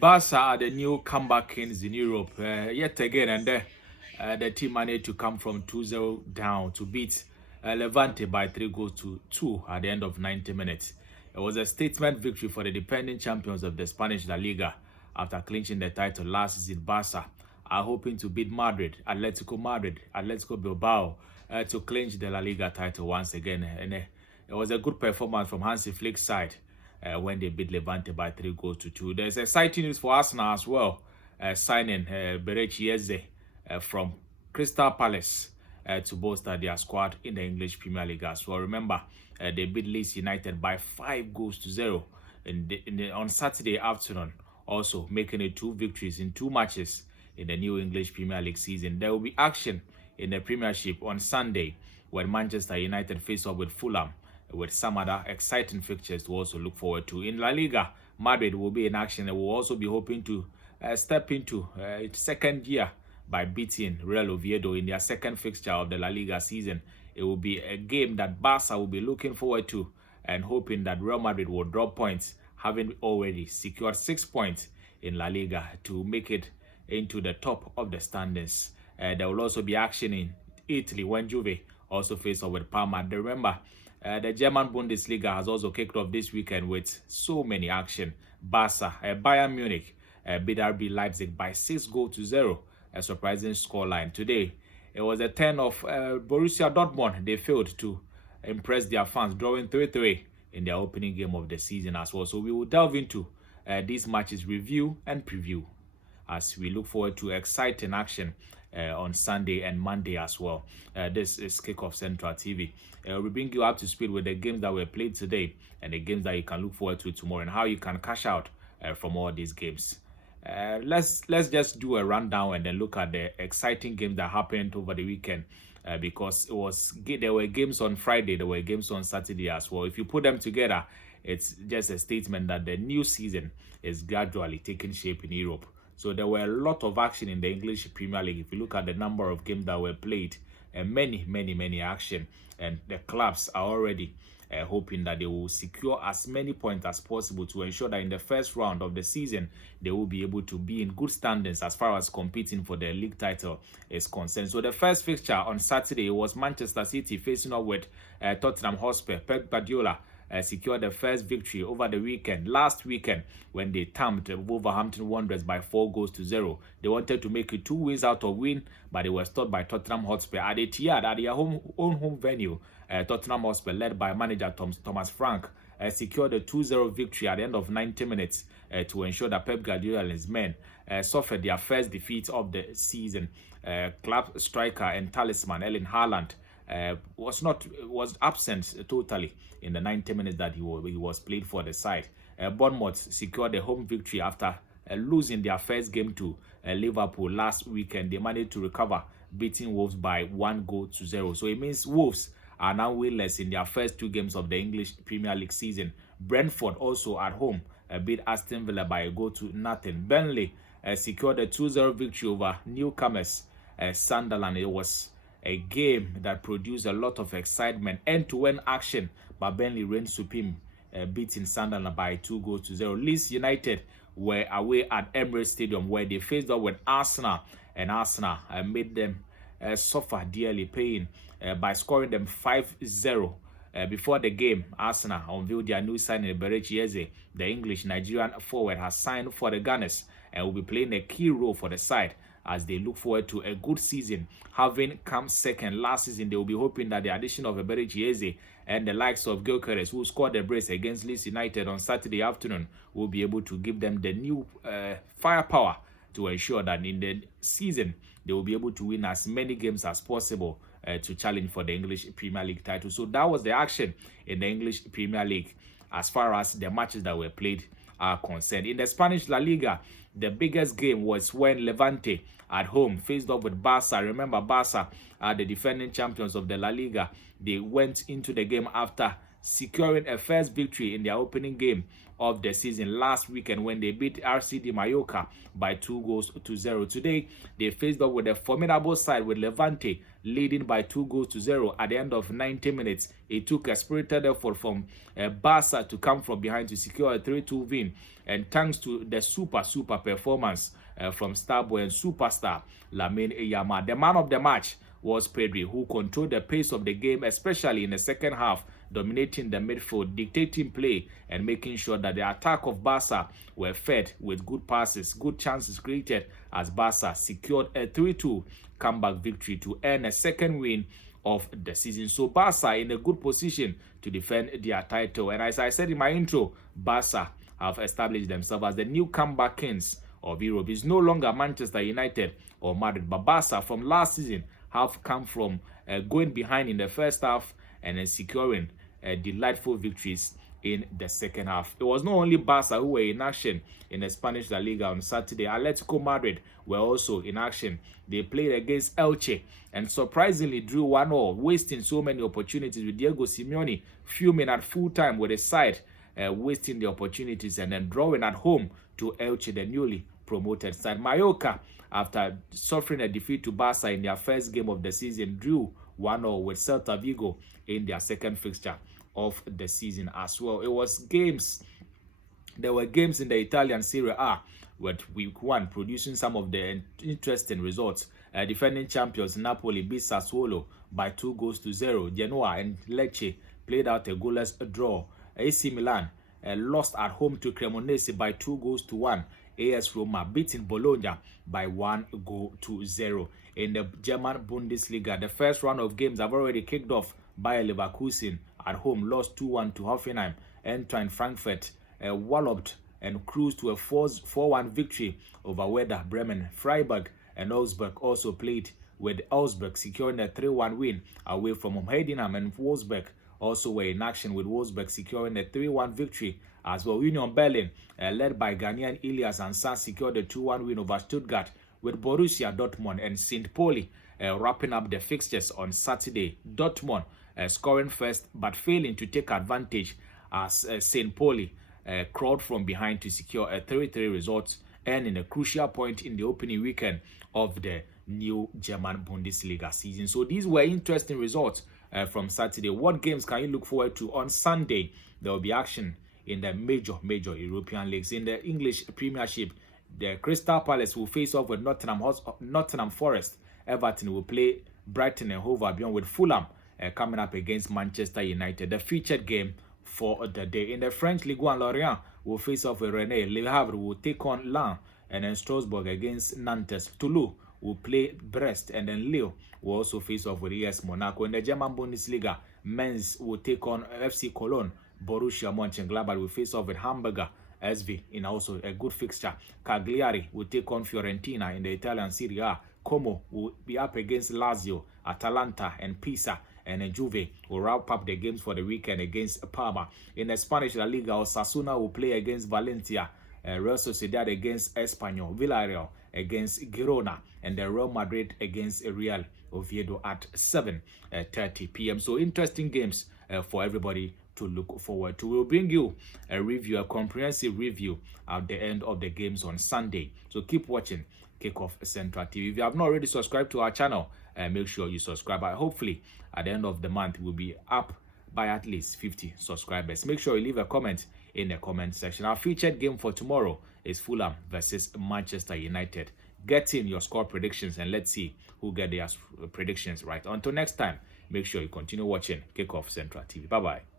Barca are the new comeback kings in Europe yet again, and the team managed to come from 2-0 down to beat Levante by 3 goals to 2 at the end of 90 minutes. It was a statement victory for the defending champions of the Spanish La Liga after clinching the title last season. Barca are hoping to beat Atletico Bilbao to clinch the La Liga title once again. And it was a good performance from Hansi Flick's side when they beat Levante by 3 goals to 2. There's exciting news for Arsenal as well, signing Berechi from Crystal Palace to bolster their squad in the English Premier League as well. Remember, they beat Leeds United by 5 goals to 0 on Saturday afternoon, also making it 2 victories in 2 matches in the new English Premier League season. There will be action in the Premiership on Sunday when Manchester United face off with Fulham, with some other exciting fixtures to also look forward to. In La Liga, Madrid will be in action and will also be hoping to step into its second year by beating Real Oviedo in their second fixture of the La Liga season. It will be a game that Barca will be looking forward to and hoping that Real Madrid will drop points, having already secured 6 points in La Liga to make it into the top of the standings. There will also be action in Italy when Juve also face off with Parma. Remember, the German Bundesliga has also kicked off this weekend with so many action. Bayern Munich beat RB Leipzig by 6 goals to 0, a surprising scoreline. Today, it was a turn of Borussia Dortmund. They failed to impress their fans, drawing 3-3 in their opening game of the season as well. So we will delve into these matches, review and preview, as we look forward to exciting action on Sunday and Monday as well. This is Kickoff Central TV. We bring you up to speed with the games that were played today and the games that you can look forward to tomorrow and how you can cash out from all these games. Let's just do a rundown and then look at the exciting games that happened over the weekend, because there were games on Friday, there were games on Saturday as well. If you put them together, it's just a statement that the new season is gradually taking shape in Europe. So there were a lot of action in the English Premier League. If you look at the number of games that were played, and many action, and the clubs are already hoping that they will secure as many points as possible to ensure that in the first round of the season, they will be able to be in good standings as far as competing for the league title is concerned. So the first fixture on Saturday was Manchester City facing up with Tottenham Hotspur. Pep Guardiola secured the first victory over the last weekend, when they thumped Wolverhampton Wanderers by 4 goals to 0. They wanted to make it 2 wins out of win, but they were stopped by Tottenham Hotspur at the Etihad, at their own home venue. Tottenham Hotspur, led by manager Thomas Frank, secured a 2-0 victory at the end of 90 minutes to ensure that Pep Guardiola and his men suffered their first defeat of the season. Club striker and talisman Erling Haaland was absent totally in the 90 minutes that he was played for the side. Bournemouth secured a home victory after losing their first game to Liverpool last weekend. They managed to recover, beating Wolves by 1 goal to 0. So it means Wolves are now winless in their first 2 games of the English Premier League season. Brentford also at home beat Aston Villa by 1 goal to nothing. Burnley secured a 2-0 victory over newcomers Sunderland. It was a game that produced a lot of excitement, end-to-end action, but Burnley reigned supreme, beating Sunderland by 2 goals to 0. Leeds United were away at Emirates Stadium, where they faced up with Arsenal, and Arsenal made them suffer dearly, paying by scoring them 5-0. Before the game, Arsenal unveiled their new signing, Berechi. The English-Nigerian forward, has signed for the Gunners and will be playing a key role for the side as they look forward to a good season. Having come second last season, they will be hoping that the addition of Berechi and the likes of Gyökeres, who scored the brace against Leeds United on Saturday afternoon, will be able to give them the new firepower to ensure that in the season they will be able to win as many games as possible to challenge for the English Premier League title. So that was the action in the English Premier League as far as the matches that were played are concerned. In the Spanish La Liga, the biggest game was when Levante at home faced off with Barca. Remember, Barca are the defending champions of the La Liga. They went into the game after securing a first victory in their opening game of the season last weekend when they beat RCD Mallorca by 2-0. Today, they faced up with a formidable side with Levante leading by 2-0 at the end of 90 minutes. It took a spirited effort from Barca to come from behind to secure a 3-2 win, and thanks to the super performance from starboy and superstar Lamine Yamal. The man of the match was Pedri, who controlled the pace of the game, especially in the second half, dominating the midfield, dictating play, and making sure that the attack of Barca were fed with good passes, good chances created as Barca secured a 3-2 comeback victory to earn a second win of the season. So Barca in a good position to defend their title. And as I said in my intro, Barca have established themselves as the new comeback kings of Europe. It's no longer Manchester United or Madrid, but Barca from last season have come from going behind in the first half and then securing delightful victories in the second half. It was not only Barca who were in action in the Spanish La Liga on Saturday. Atletico Madrid were also in action. They played against Elche and surprisingly drew 1-1, wasting so many opportunities with Diego Simeone fuming at full time with his side, wasting the opportunities and then drawing at home to Elche, the newly promoted side. Mallorca, after suffering a defeat to Barca in their first game of the season, drew 1-0 with Celta Vigo in their second fixture of the season as well. There were games in the Italian Serie A with week 1 producing some of the interesting results. Defending champions Napoli beat Sassuolo by 2-0. Genoa and Lecce played out a goalless draw. AC Milan lost at home to Cremonese by 2-1. AS Roma beating Bologna by 1-0. In the German Bundesliga, the first round of games have already kicked off. Bayer Leverkusen at home lost 2-1 to Hoffenheim. Eintracht Frankfurt walloped and cruised to a 4-1 victory over Werder Bremen. Freiburg and Augsburg also played, with Augsburg securing a 3-1 win away from Heidenheim, and Wolfsburg also were in action, with Wolfsburg securing a 3-1 victory as well. Union Berlin, led by Ghanaian Ilias Ansah, secured a 2-1 win over Stuttgart, with Borussia Dortmund and St. Pauli wrapping up the fixtures on Saturday. Dortmund scoring first but failing to take advantage as St. Pauli crawled from behind to secure a 3-3 result, earning a crucial point in the opening weekend of the new German Bundesliga season. So these were interesting results from Saturday. What games can you look forward to on Sunday? There will be action in the major European leagues. In the English Premiership, the Crystal Palace will face off with Nottingham Forest. Everton will play Brighton and Hove Albion, with Fulham coming up against Manchester United. The featured game for the day. In the French Ligue 1, Lorient will face off with Rennes. Le Havre will take on Lens, and then Strasbourg against Nantes. Toulouse will play Brest, and then Lille will also face off with AS Monaco. In the German Bundesliga, Mainz will take on FC Cologne. Borussia Mönchengladbach will face off with Hamburger SV in also a good fixture. Cagliari will take on Fiorentina in the Italian Serie A. Como will be up against Lazio, Atalanta, and Pisa. And then Juve will wrap up the games for the weekend against Parma. In the Spanish La Liga, Osasuna will play against Valencia. Real Sociedad against Espanyol. Villarreal against Girona. And then Real Madrid against Real Oviedo at 7:30 p.m. So interesting games for everybody to look forward to. We'll bring you a comprehensive review at the end of the games on Sunday. So keep watching Kickoff Central TV. If you have not already subscribed to our channel, make sure you subscribe. Hopefully, at the end of the month, we'll be up by at least 50 subscribers. Make sure you leave a comment in the comment section. Our featured game for tomorrow is Fulham versus Manchester United. Get in your score predictions and let's see who get their predictions right. Until next time, make sure you continue watching Kickoff Central TV. Bye-bye.